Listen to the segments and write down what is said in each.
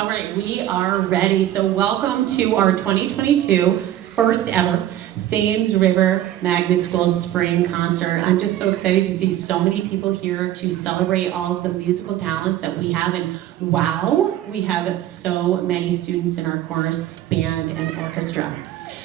All right, we are ready. So welcome to our 2022 first ever Thames River Magnet School Spring Concert. I'm just so excited to see so many people here to celebrate all of the musical talents that we have. And wow, we have so many students in our chorus, band, and orchestra.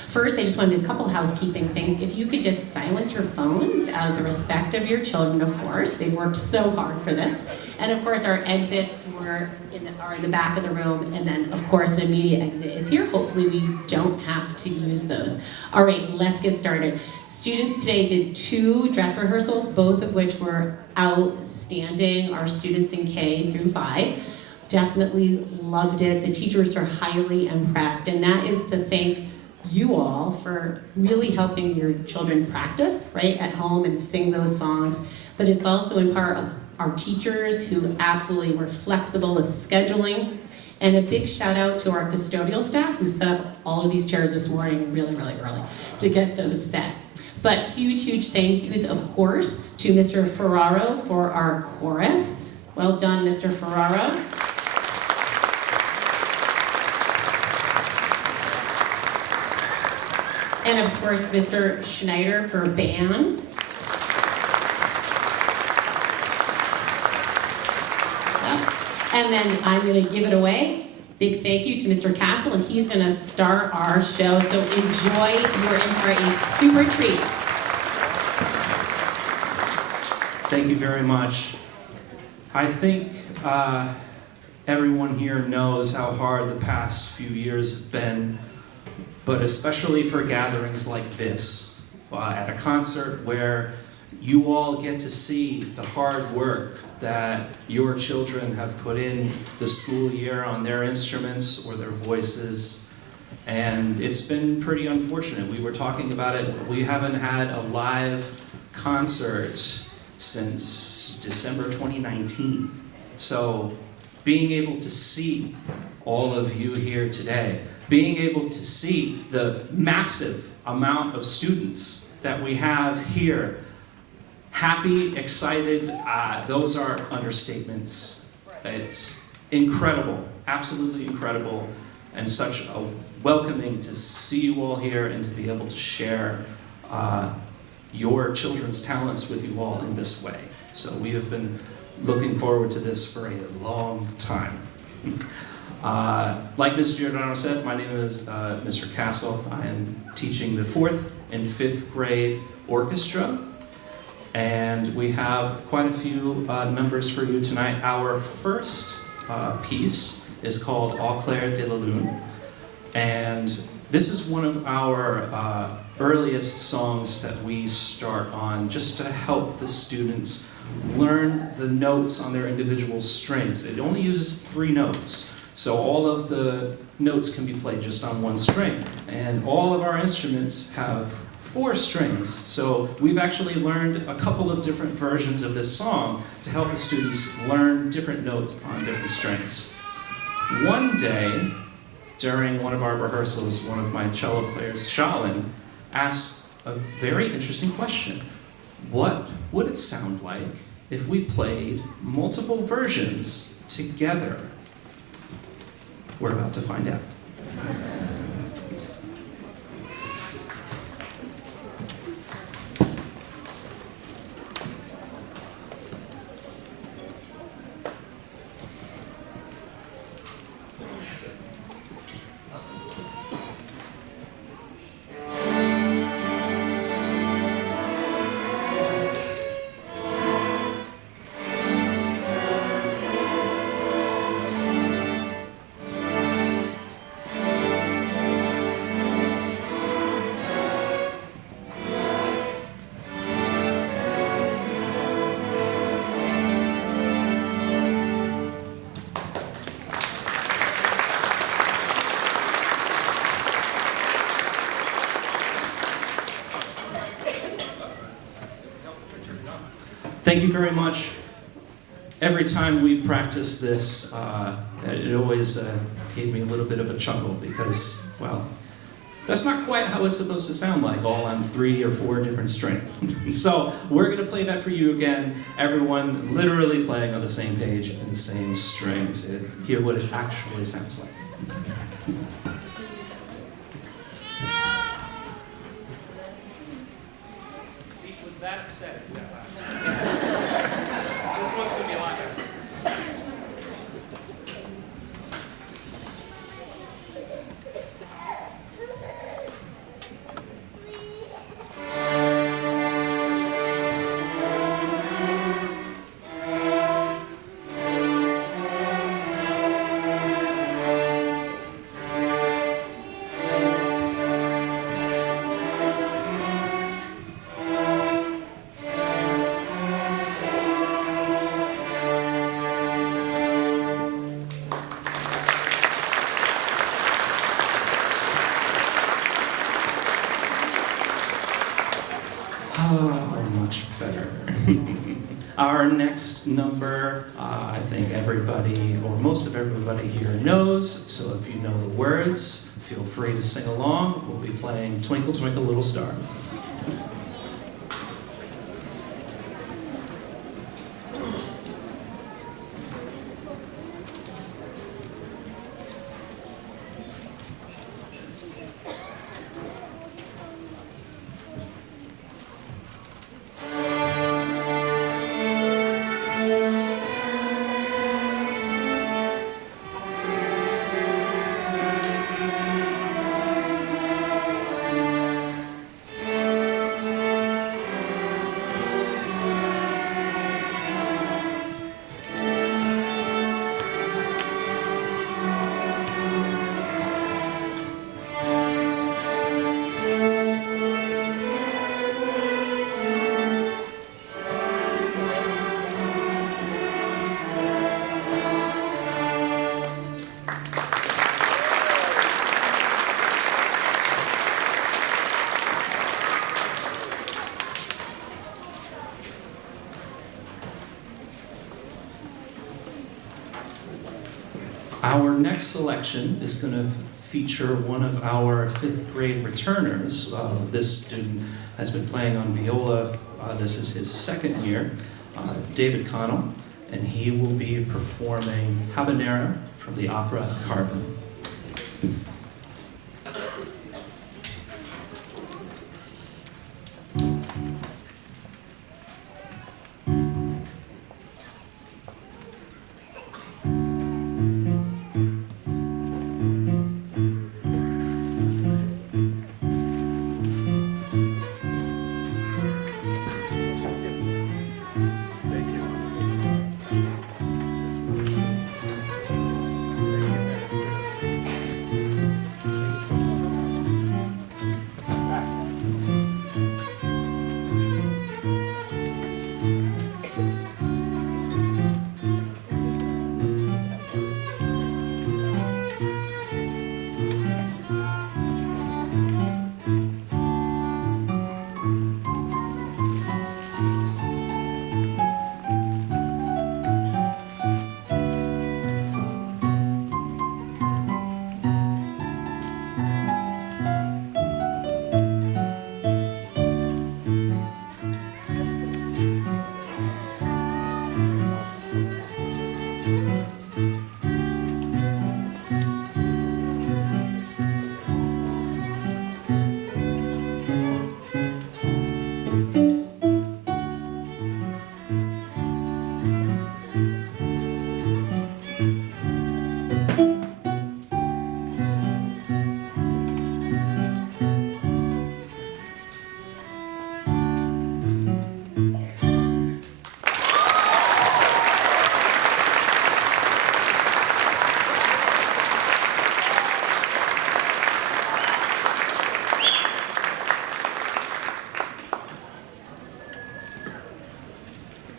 First, I just wanted a couple housekeeping things. If you could just silence your phones out of the respect of your children, of course. They've worked so hard for this. And of course, our exits are in the back of the room. And then, of course, an immediate exit is here. Hopefully, we don't have to use those. All right, let's get started. Students today did 2 dress rehearsals, both of which were outstanding. Our students in K through 5 definitely loved it. The teachers are highly impressed. And that is to thank you all for really helping your children practice, right, at home and sing those songs. But it's also in part of our teachers who absolutely were flexible with scheduling. And a big shout out to our custodial staff who set up all of these chairs this morning really, really early to get those set. But huge thank yous, of course, to Mr. Ferraro for our chorus. Well done, Mr. Ferraro. And of course, Mr. Schneider for band. And then I'm gonna give it away. Big thank you to Mr. Castle, and he's gonna start our show. So enjoy, you're in for a super treat. Thank you very much. I think everyone here knows how hard the past few years have been, but especially for gatherings like this, at a concert where you all get to see the hard work that your children have put in the school year on their instruments or their voices. And it's been pretty unfortunate. We were talking about it. We haven't had a live concert since December 2019. So being able to see all of you here today, being able to see the massive amount of students that we have here, happy, excited, those are understatements. It's incredible, absolutely incredible, and such a welcoming to see you all here and to be able to share your children's talents with you all in this way. So we have been looking forward to this for a long time. Like Mr. Giordano said, my name is Mr. Castle. I am teaching the 4th and 5th grade orchestra. And we have quite a few numbers for you tonight. Our first piece is called Au clair de la lune. And this is one of our earliest songs that we start on just to help the students learn the notes on their individual strings. It only uses 3 notes. So all of the notes can be played just on 1 string. And all of our instruments have 4 strings. So we've actually learned a couple of different versions of this song to help the students learn different notes on different strings. One day, during one of our rehearsals, one of my cello players, Shalin, asked a very interesting question. What would it sound like if we played multiple versions together? We're about to find out. Thank you very much. Every time we practice this, it always gave me a little bit of a chuckle because, well, That's not quite how it's supposed to sound like, all on 3 or 4 different strings. So we're going to play that for you again, everyone literally playing on the same page and the same string to hear what it actually sounds like. See, was that upsetting? This one's going to be a lot better. Oh, much better. Our next number, I think everybody, or most of everybody here knows, so if you know the words, feel free to sing along. We'll be playing Twinkle, Twinkle, Little Star. Our next selection is going to feature one of our 5th grade returners. This student has been playing on viola. This is his 2nd year, David Connell, and he will be performing Habanera from the opera Carmen.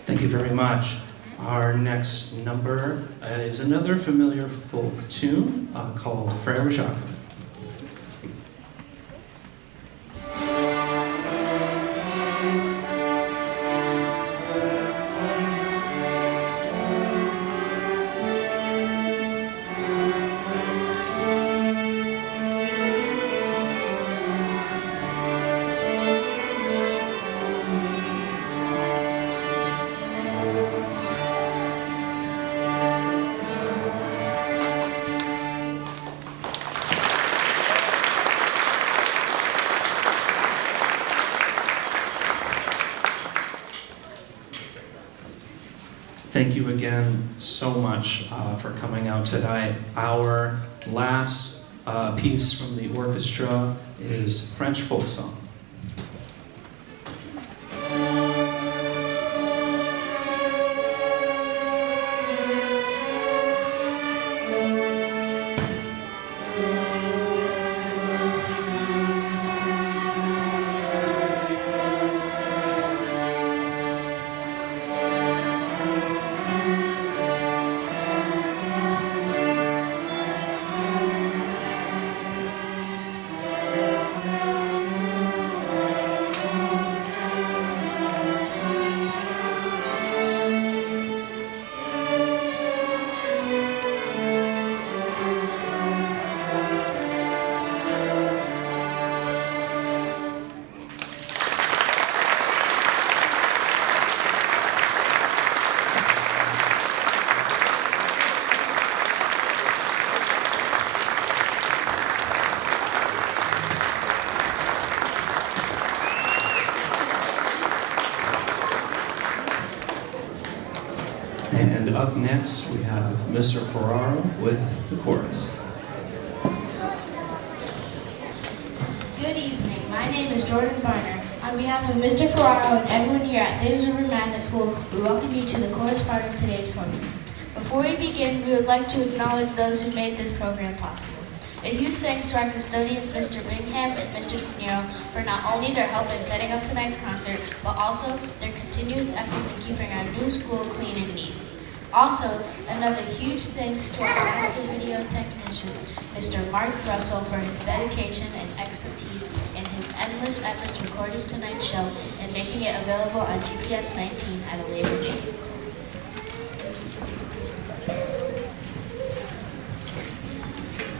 Thank you very much. Our next number is another familiar folk tune called Frère Jacques. thank you again so much for coming out tonight. Our last piece from the orchestra is French folk song. And up next, we have Mr. Ferraro with the chorus. Good evening. My name is Jordan Barner. On behalf of Mr. Ferraro and everyone here at Thames River Magnet School, we welcome you to the chorus part of today's program. Before we begin, we would like to acknowledge those who made this program possible. A huge thanks to our custodians, Mr. Bingham and Mr. Senior, for not only their help in setting up tonight's concert, but also their continuous efforts in keeping our new school clean and neat. Also, another huge thanks to our master video technician, Mr. Mark Russell, for his dedication and expertise in his endless efforts recording tonight's show and making it available on TPS 19 at a later date.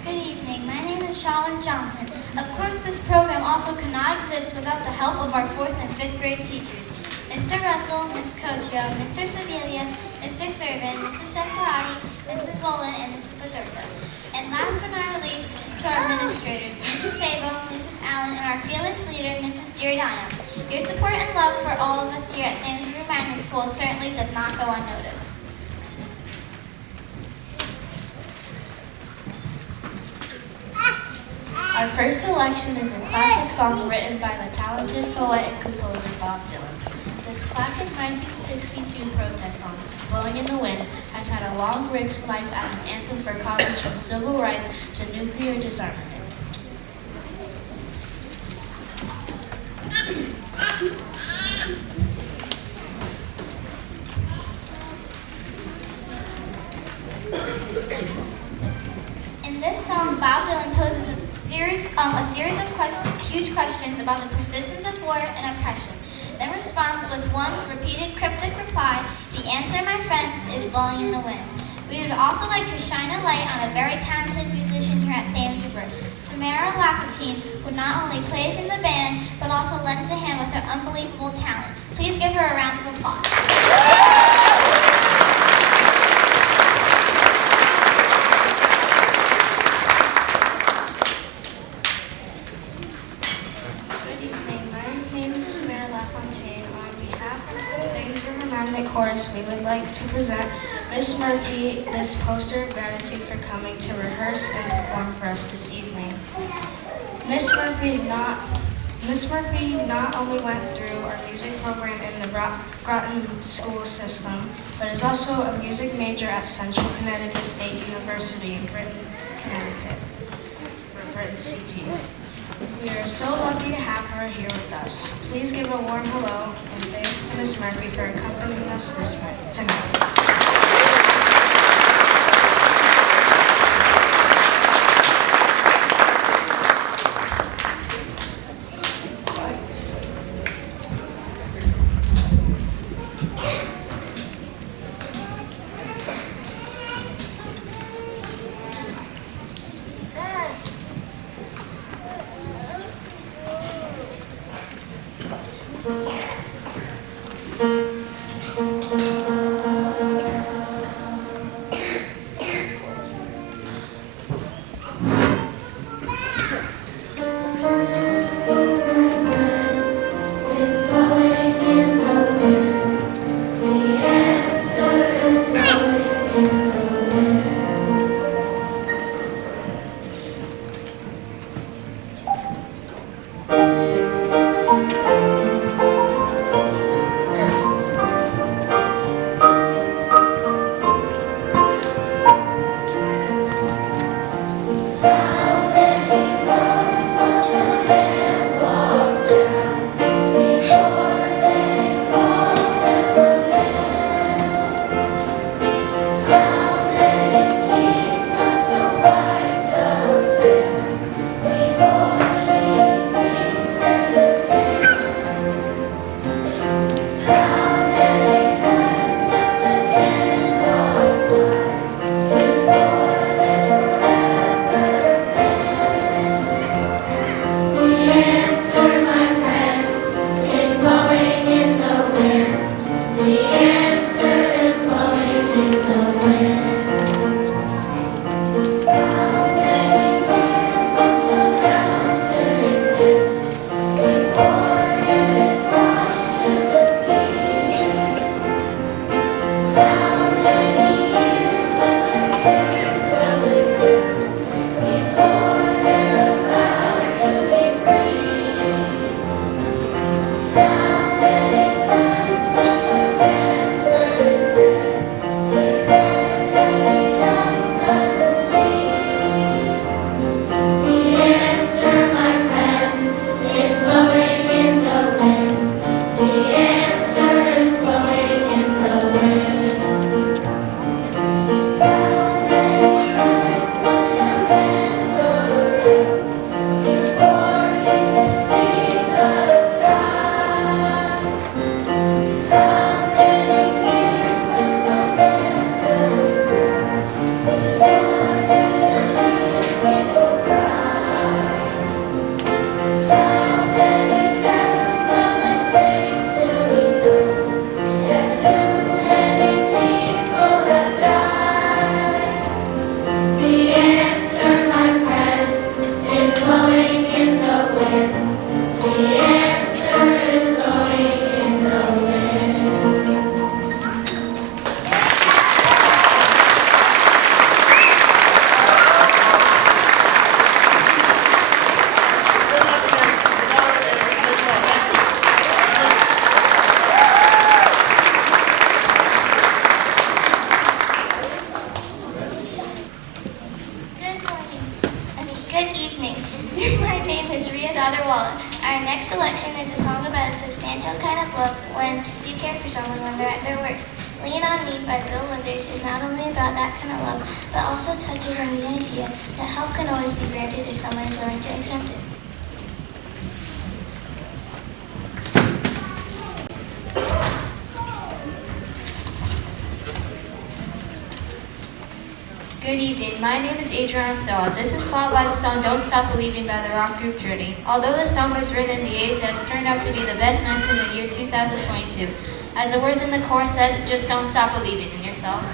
Good evening. My name is Charlotte Johnson. Of course, this program also could not exist without the help of our 4th and 5th grade teachers. Mr. Russell, Ms. Cocho, Mr. Sevilla, Mr. Servin, Mrs. Separati, Mrs. Boland, and Mrs. Padurka. And last but not least, to our administrators, Mrs. Sabo, Mrs. Allen, and our fearless leader, Mrs. Giordano. Your support and love for all of us here at Thames River Magnet School certainly does not go unnoticed. Our first selection is a classic song written by the talented poet and composer Bob Dylan. This classic 1962 protest song, Blowing in the Wind, has had a long, rich life as an anthem for causes from civil rights to nuclear disarmament. In this song, Bob Dylan poses a series of huge questions about the persistence of war and oppression, then responds with one repeated cryptic reply: "The answer, my friends, is blowing in the wind." We would also like to shine a light on a very talented musician here at Thames River, Samara Laffertine, who not only plays in the band, but also lends a hand with her unbelievable talent. Please give her a round of applause. Good evening. My name is Samara LaFontaine. On behalf of the Thames River Magnet Chorus, we would like to present Miss Murphy this poster of gratitude for coming to rehearse and perform for us this evening. Miss Murphy not only went through our music program in the Groton school system, but is also a music major at Central Connecticut State University in Britain, Connecticut, or Britain CT. We are so lucky to have her here with us. Please give a warm hello and thanks to Miss Murphy for accompanying us tonight. care for someone when they're at their worst. Lean on Me by Bill Withers is not only about that kind of love, but also touches on the idea that help can always be granted if someone is willing to accept it. Good evening. My name is Adriana Stella. This is followed by the song Don't Stop Believing by the rock group Journey. Although the song was written in the 80s, it has turned out to be the best mess in the year 2022. As the words in the chorus says, just don't stop believing in yourself.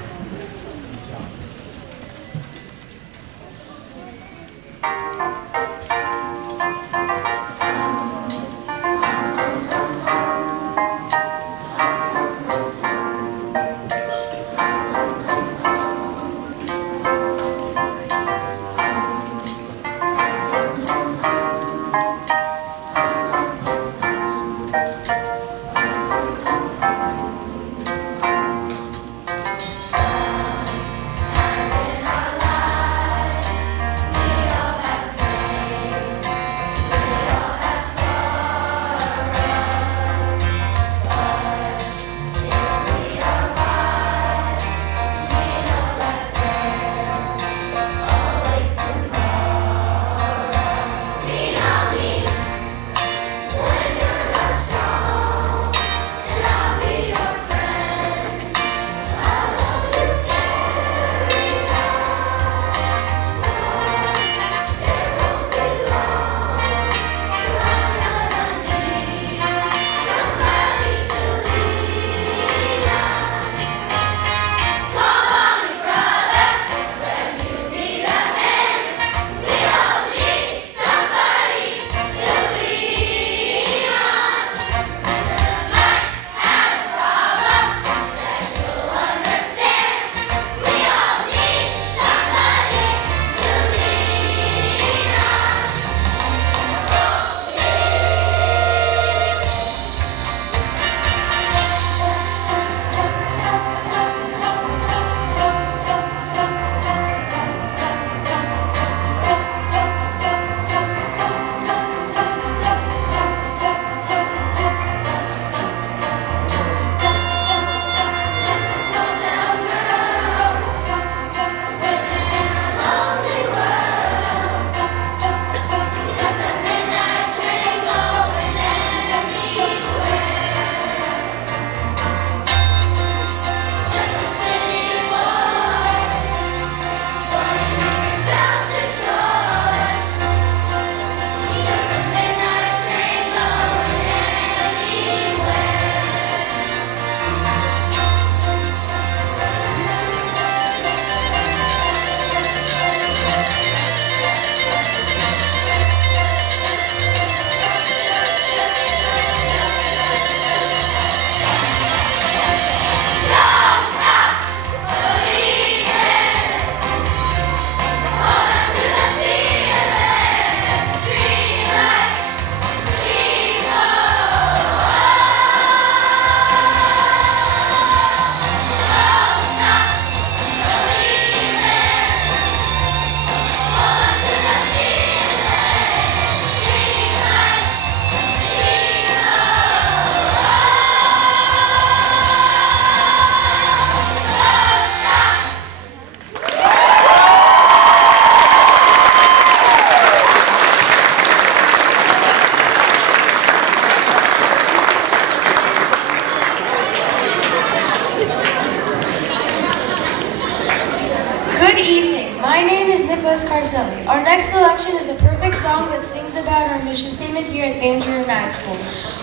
Our next selection is a perfect song that sings about our mission statement here at Thames Mag School.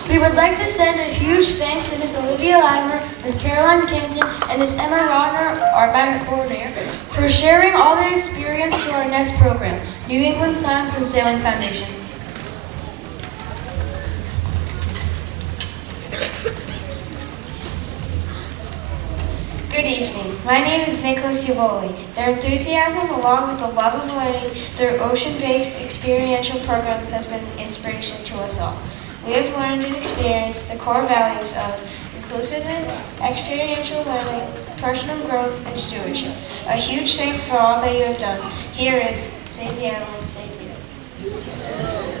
We would like to send a huge thanks to Miss Olivia Latimer, Miss Caroline Canton, and Miss Emma Rodner, our magnet coordinator, for sharing all their experience to our next program, New England Science and Sailing Foundation. Good evening. My name is Nicholas Uvoli. Their enthusiasm, along with the love of learning through ocean-based experiential programs, has been an inspiration to us all. We have learned and experienced the core values of inclusiveness, experiential learning, personal growth, and stewardship. A huge thanks for all that you have done. Here is Save the Animals, Save the Earth.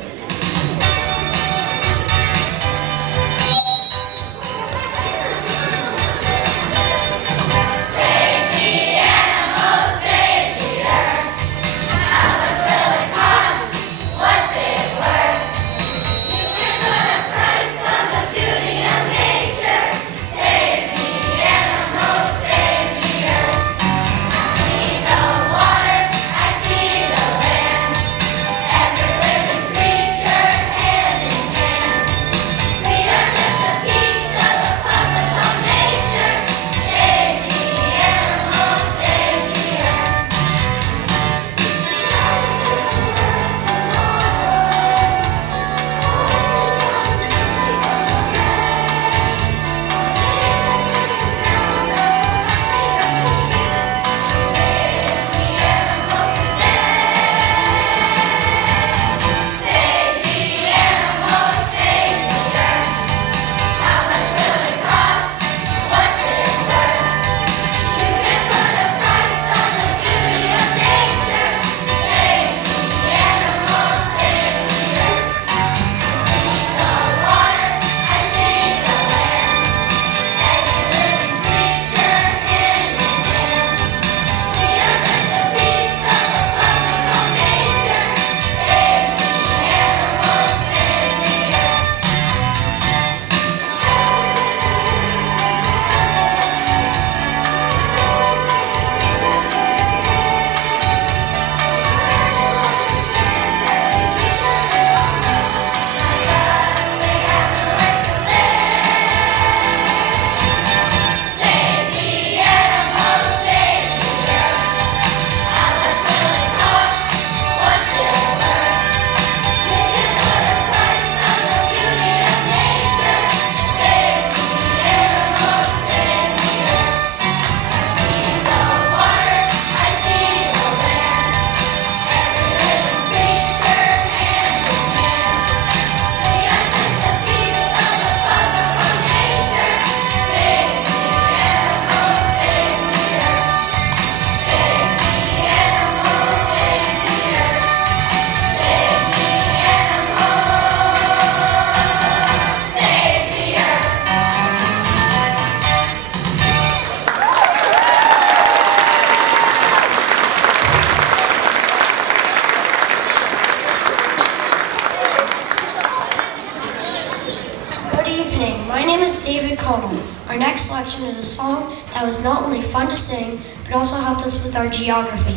song that was not only fun to sing, but also helped us with our geography.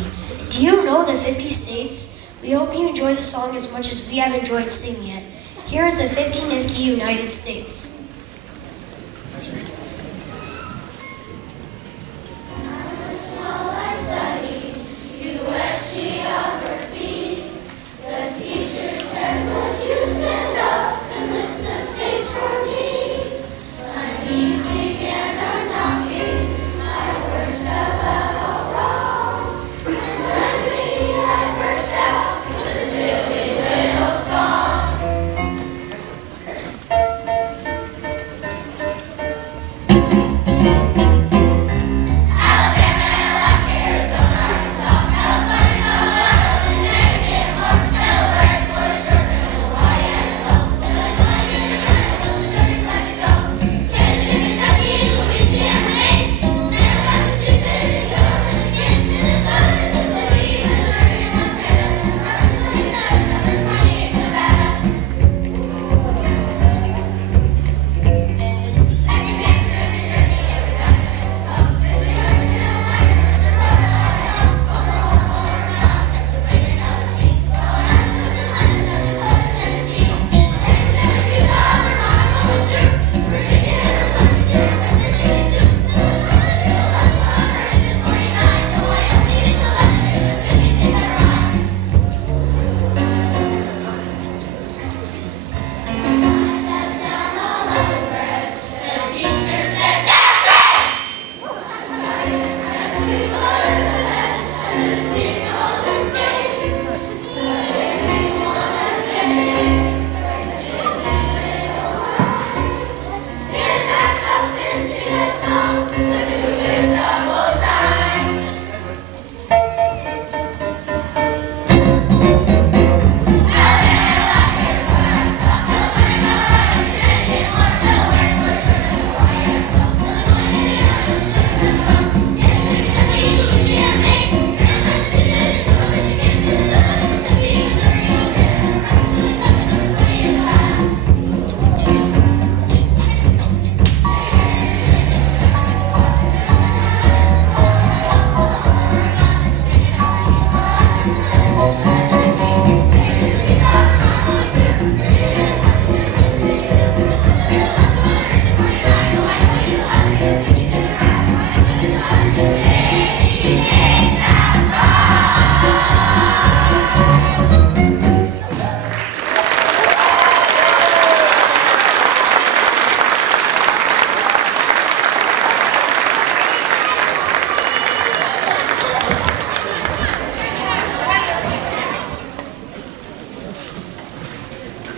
Do you know the 50 states? We hope you enjoy the song as much as we have enjoyed singing it. Here is the 50 Nifty United States.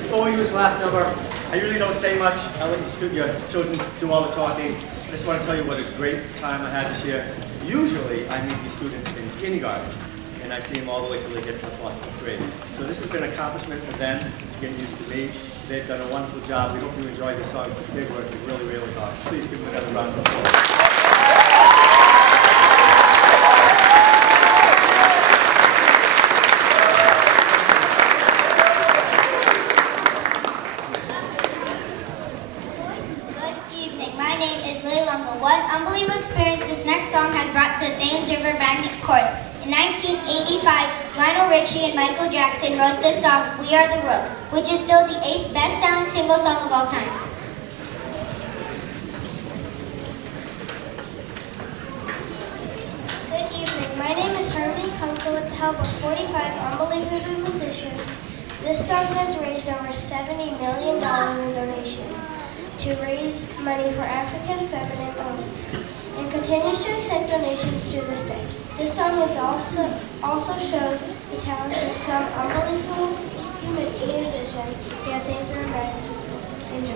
Before we do this last number, I usually don't say much. I let your children do all the talking. I just want to tell you what a great time I had this year. Usually, I meet these students in kindergarten, and I see them all the way till they get to the 4th grade. So this has been an accomplishment for them to get used to me. They've done a wonderful job. We hope you enjoyed this song. They worked really, really hard. Please give them another round of applause. To the Thames River Magnet Course. In 1985, Lionel Richie and Michael Jackson wrote the song We Are the World, which is still the 8th best-selling single song of all time. Good evening. My name is Harmony Kunkel. With the help of 45 unbelievable musicians, this song has raised over $70 million in donations to raise money for African feminine relief, and continues to accept donations to this day. This song is also shows the talents of some unbelievable musicians here at Thames River Magnet. Enjoy.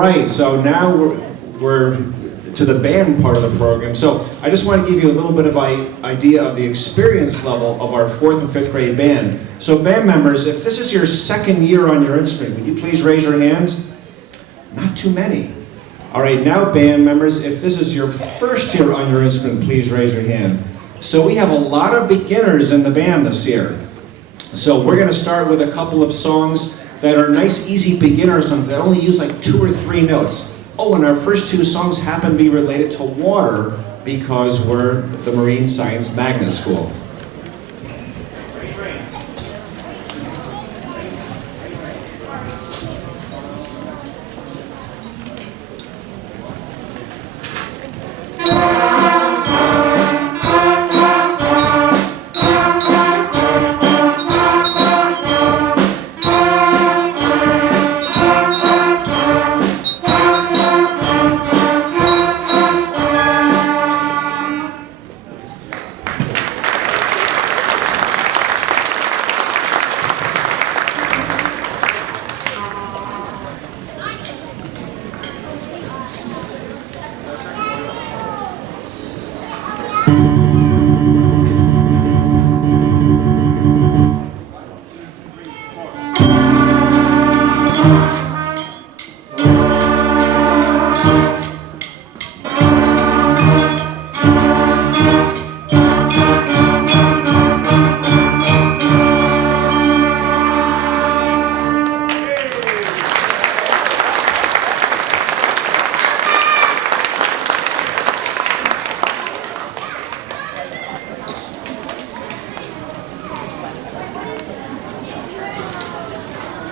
right, so now we're to the band part of the program. So I just want to give you a little bit of idea of the experience level of our 4th and 5th grade band. So band members, if this is your second year on your instrument, would you please raise your hands? Not too many. All right, now band members, if this is your first year on your instrument, please raise your hand. So we have a lot of beginners in the band this year. So we're going to start with a couple of songs that are nice, easy beginner songs that only use like 2 or 3 notes. Oh, and our first 2 songs happen to be related to water because we're the Marine Science Magnet School.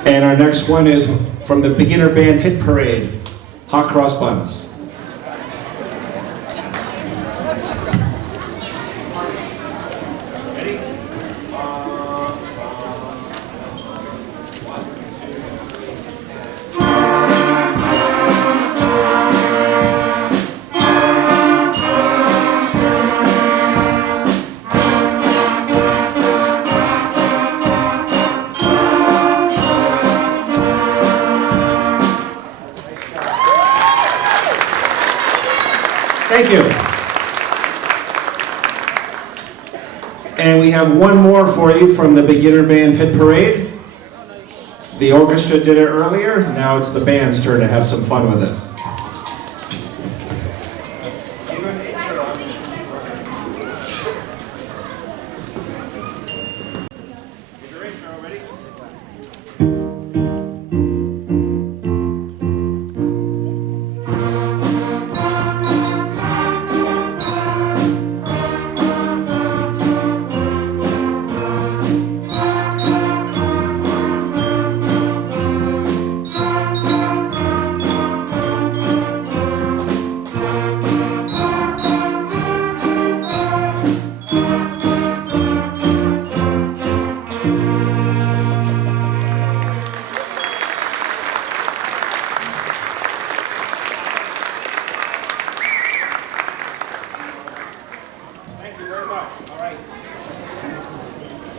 And our next one is from the beginner band hit parade, Hot Cross Buns. Thank you. And we have one more for you from the beginner band hit parade. The orchestra did it earlier. Now it's the band's turn to have some fun with it.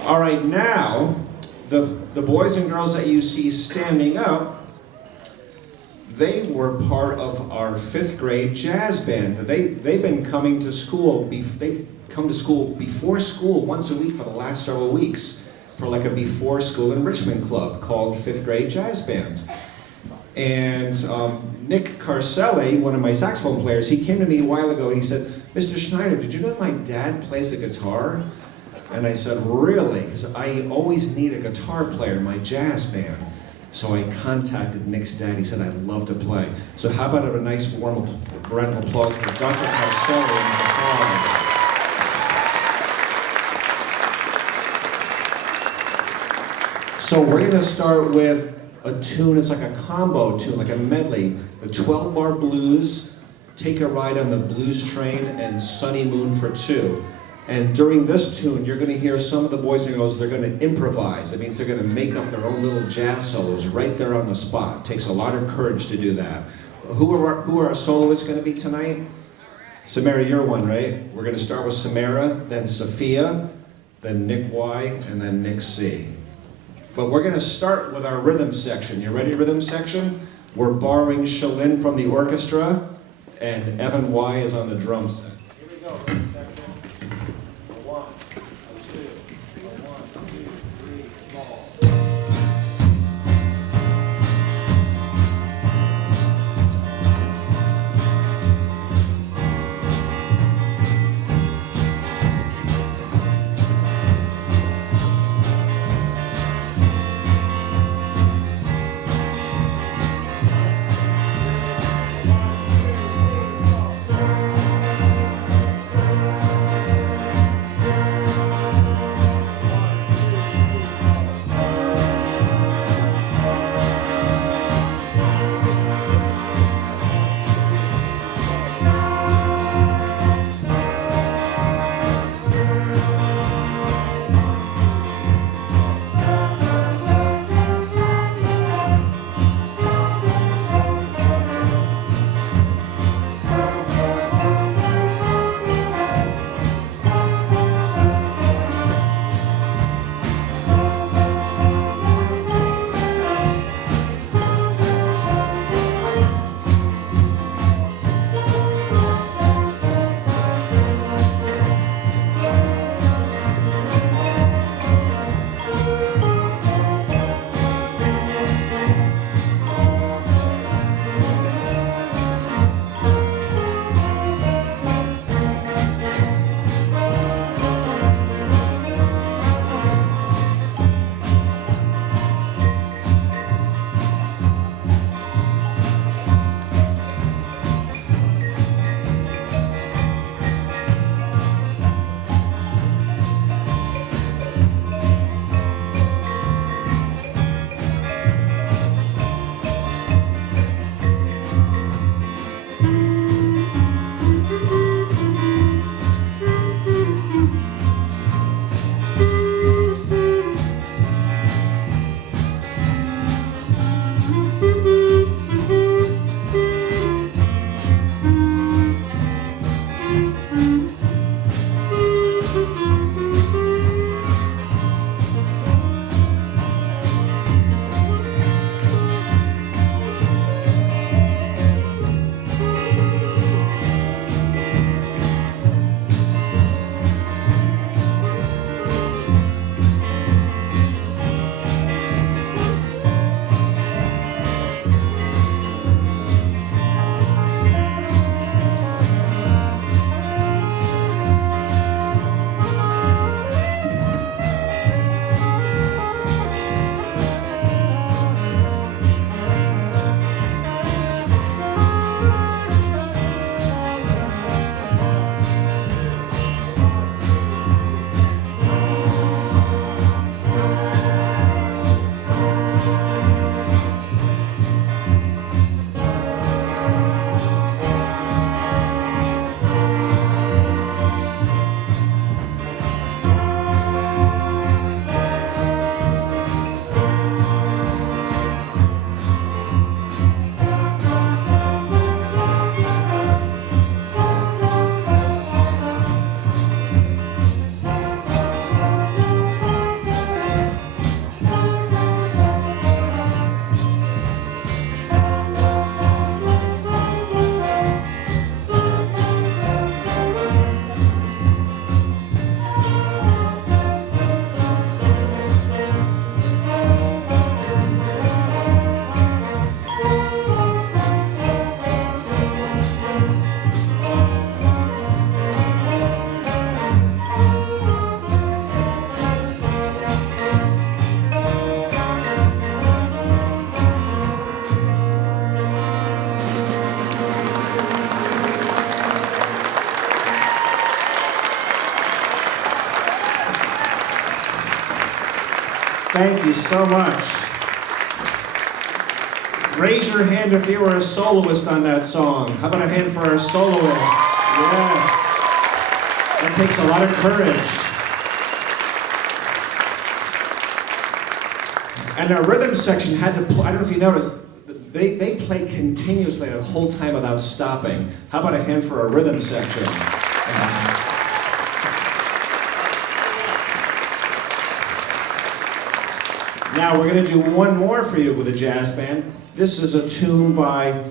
All right, now, the boys and girls that you see standing up, they were part of our 5th grade jazz band. They've been coming to school, they've come to school before school once a week for the last several weeks for like a before school enrichment club called 5th grade jazz band. And Nick Carcelli, one of my saxophone players, he came to me a while ago and he said, "Mr. Schneider, did you know my dad plays the guitar?" And I said, "Really?" Because I always need a guitar player in my jazz band. So I contacted Nick's dad. He said, "I'd love to play." So how about a nice warm round of applause for Dr. Carcelli and the guitar. So we're going to start with a tune. It's like a combo tune, like a medley. The 12-bar blues, Take a Ride on the Blues Train, and Sunny Moon for Two. And during this tune, you're going to hear some of the boys and girls, they're going to improvise. It means they're going to make up their own little jazz solos right there on the spot. It takes a lot of courage to do that. Who are our soloists going to be tonight? Samara, you're one, right? We're going to start with Samara, then Sophia, then Nick Y, and then Nick C. But we're going to start with our rhythm section. You ready, rhythm section? We're borrowing Shalyn from the orchestra, and Evan Y is on the drum set. Here we go, rhythm section. A 1, a 2, a 1, 2, 3, ball. Thank you so much. Raise your hand if you were a soloist on that song. How about a hand for our soloists? Yes. That takes a lot of courage. And our rhythm section had to play, I don't know if you noticed, they played continuously the whole time without stopping. How about a hand for our rhythm section? Now we're going to do one more for you with a jazz band. This is a tune by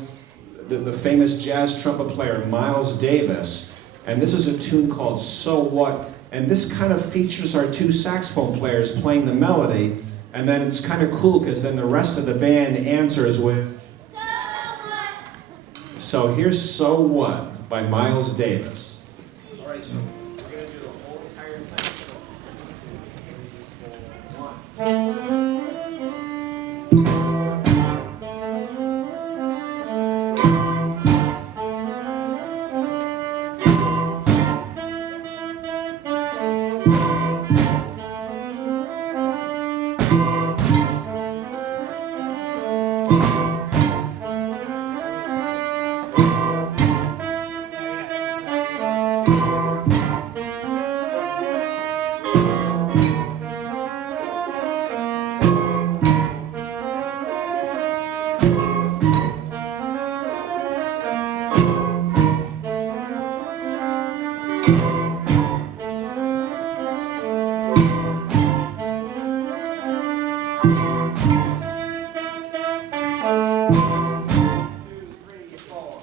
the famous jazz trumpet player Miles Davis. And this is a tune called So What? And this kind of features our two saxophone players playing the melody. And then it's kind of cool because then the rest of the band answers with So What? So here's So What by Miles Davis. All right, so we're going to do the whole entire thing. 3, 4, 1.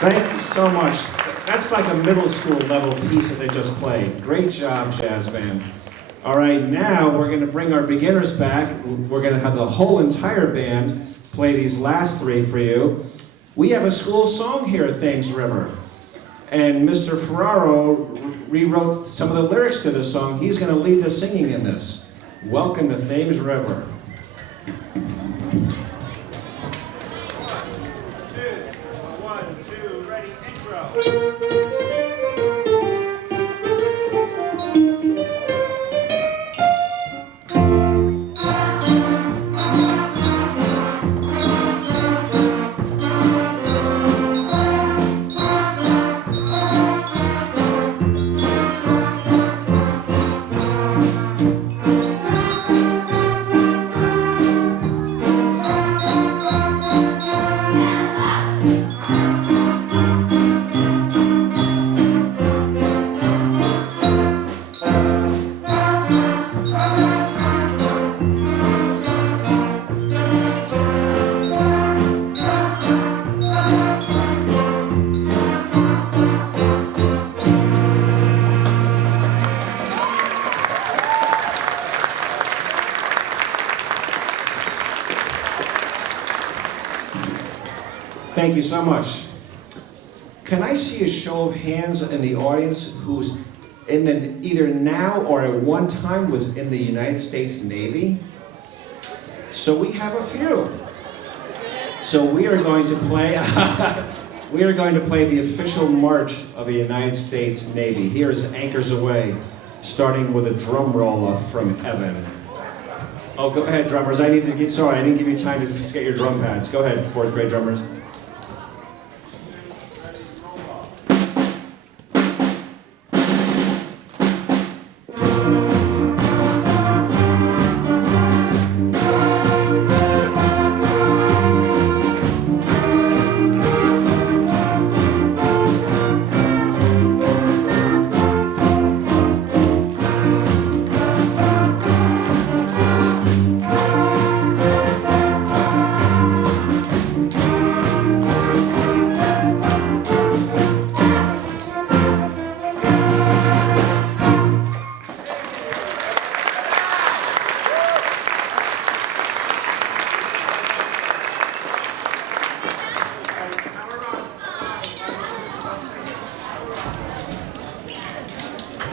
Thank you so much. That's like a middle school level piece that they just played. Great job, jazz band. All right, now we're going to bring our beginners back. We're going to have the whole entire band play these last 3 for you. We have a school song here at Thames River. And Mr. Ferraro rewrote some of the lyrics to this song. He's going to lead the singing in this. Welcome to Thames River. 1, 2, ready, intro. Thank you so much. Can I see a show of hands in the audience who's either now or at one time was in the United States Navy? So we have a few. So we are going to play, we are going to play the official march of the United States Navy. Here is Anchors Aweigh, starting with a drum roll off from Evan. Oh, go ahead, drummers. I didn't give you time to get your drum pads. Go ahead, fourth grade drummers.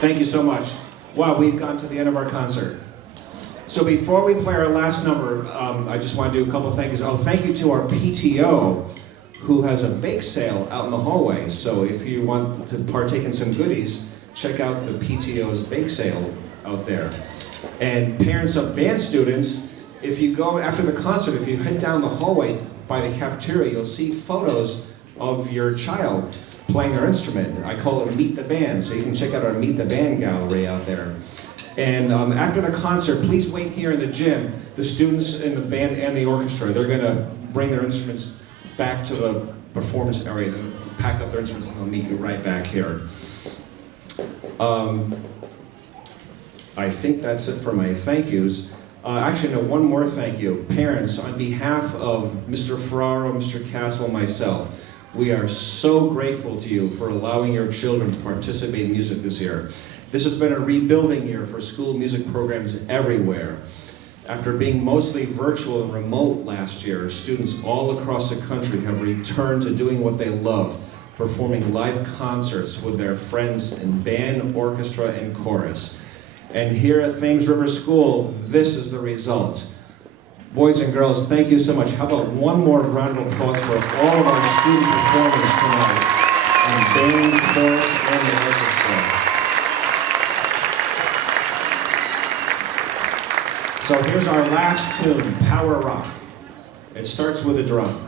Thank you so much. Wow, we've gotten to the end of our concert. So before we play our last number, I just want to do a couple thank yous. Oh, thank you to our PTO, who has a bake sale out in the hallway. So if you want to partake in some goodies, check out the PTO's bake sale out there. And parents of band students, if you go after the concert, if you head down the hallway by the cafeteria, you'll see photos of your child playing their instrument. I call it Meet the Band, so you can check out our Meet the Band gallery out there. And after the concert, please wait here in the gym. The students in the band and the orchestra, they're gonna bring their instruments back to the performance area, then pack up their instruments and they'll meet you right back here. I think that's it for my thank yous. Actually, no, one more thank you. Parents, on behalf of Mr. Ferraro, Mr. Castle, myself, we are so grateful to you for allowing your children to participate in music this year. This has been a rebuilding year for school music programs everywhere. After being mostly virtual and remote last year, students all across the country have returned to doing what they love, performing live concerts with their friends in band, orchestra, and chorus. And here at Thames River School, this is the result. Boys and girls, thank you so much. How about one more round of applause for all of our student performers tonight in band, chorus, and the orchestra. So here's our last tune, Power Rock. It starts with a drum.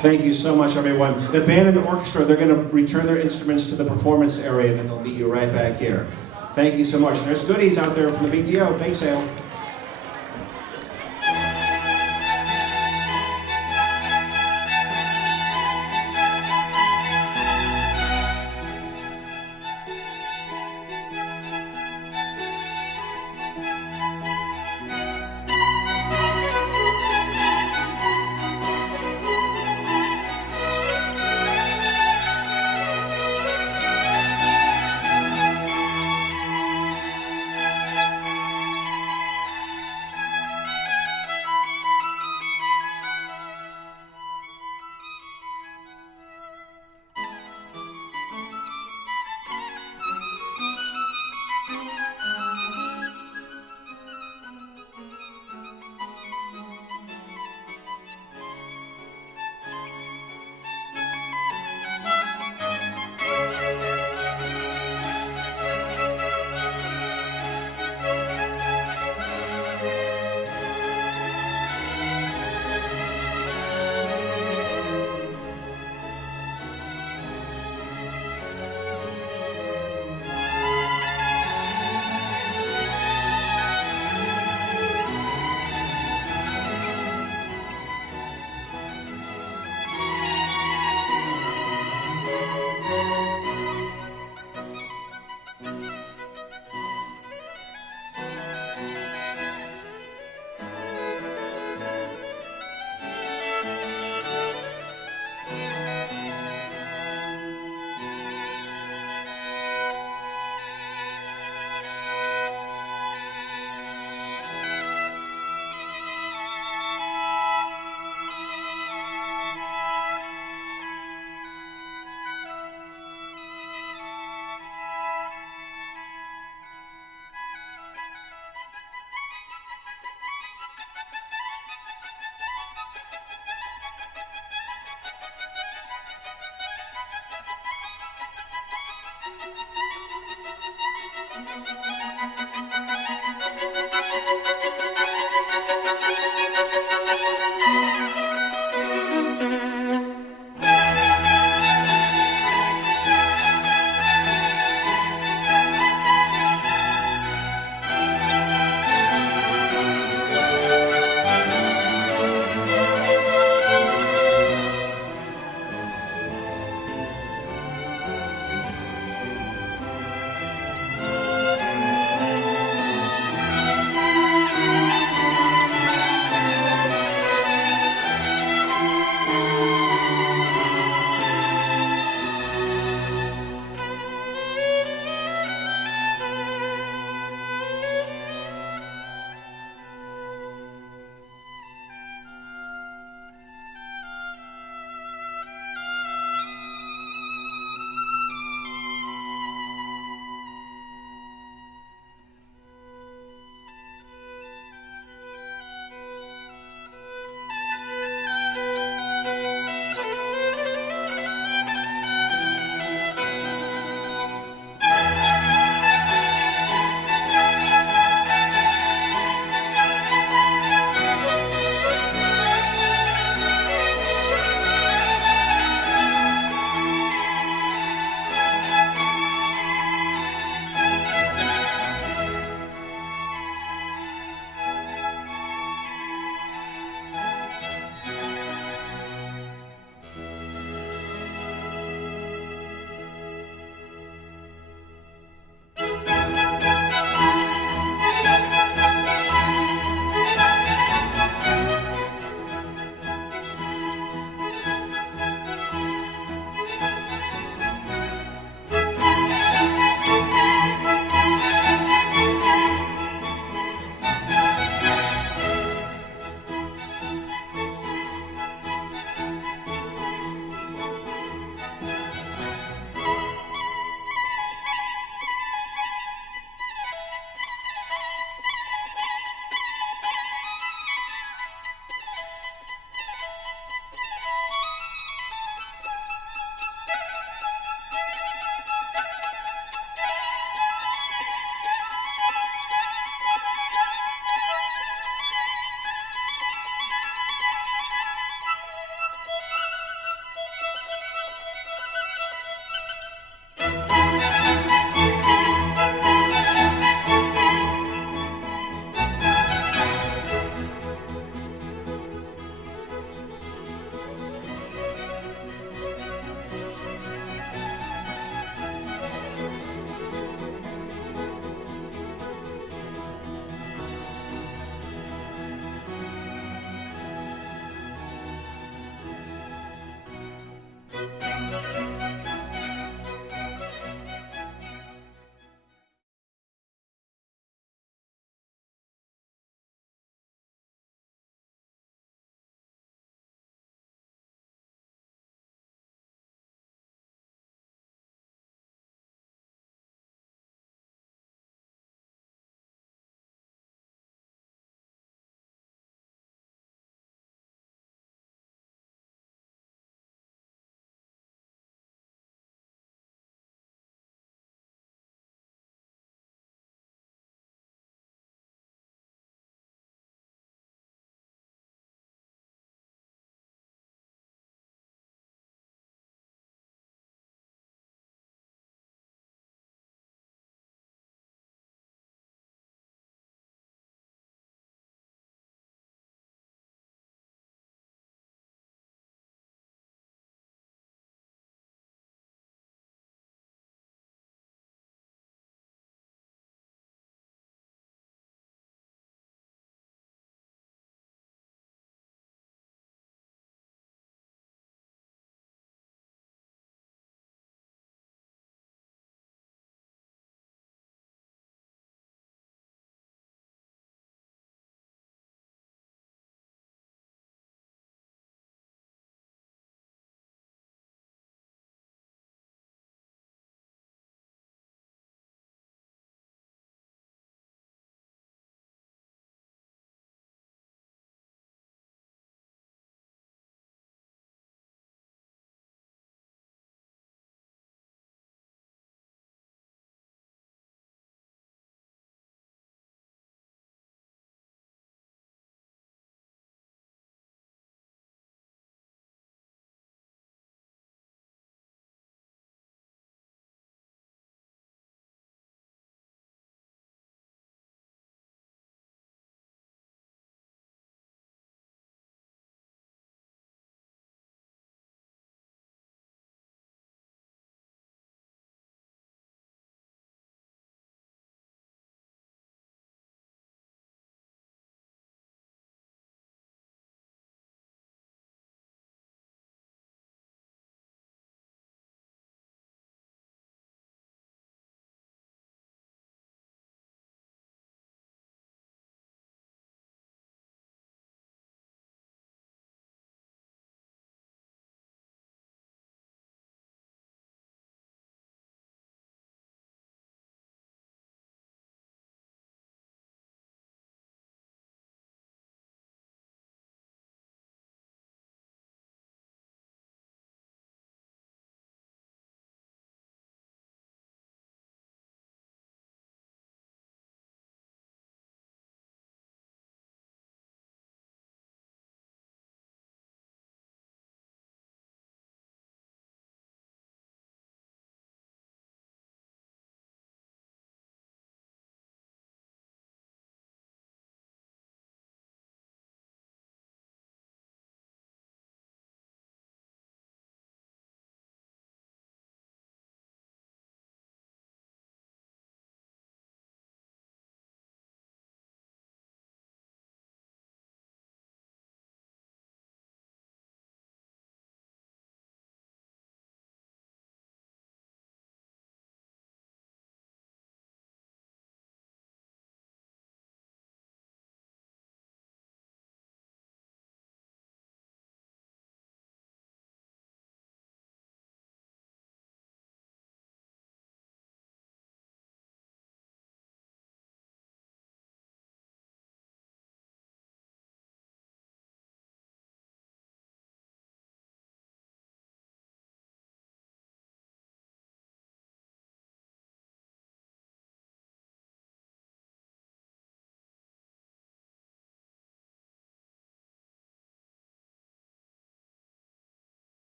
Thank you so much, everyone. The band and the orchestra, they're going to return their instruments to the performance area, and then they'll meet you right back here. Thank you so much. There's goodies out there from the BTO, bake sale.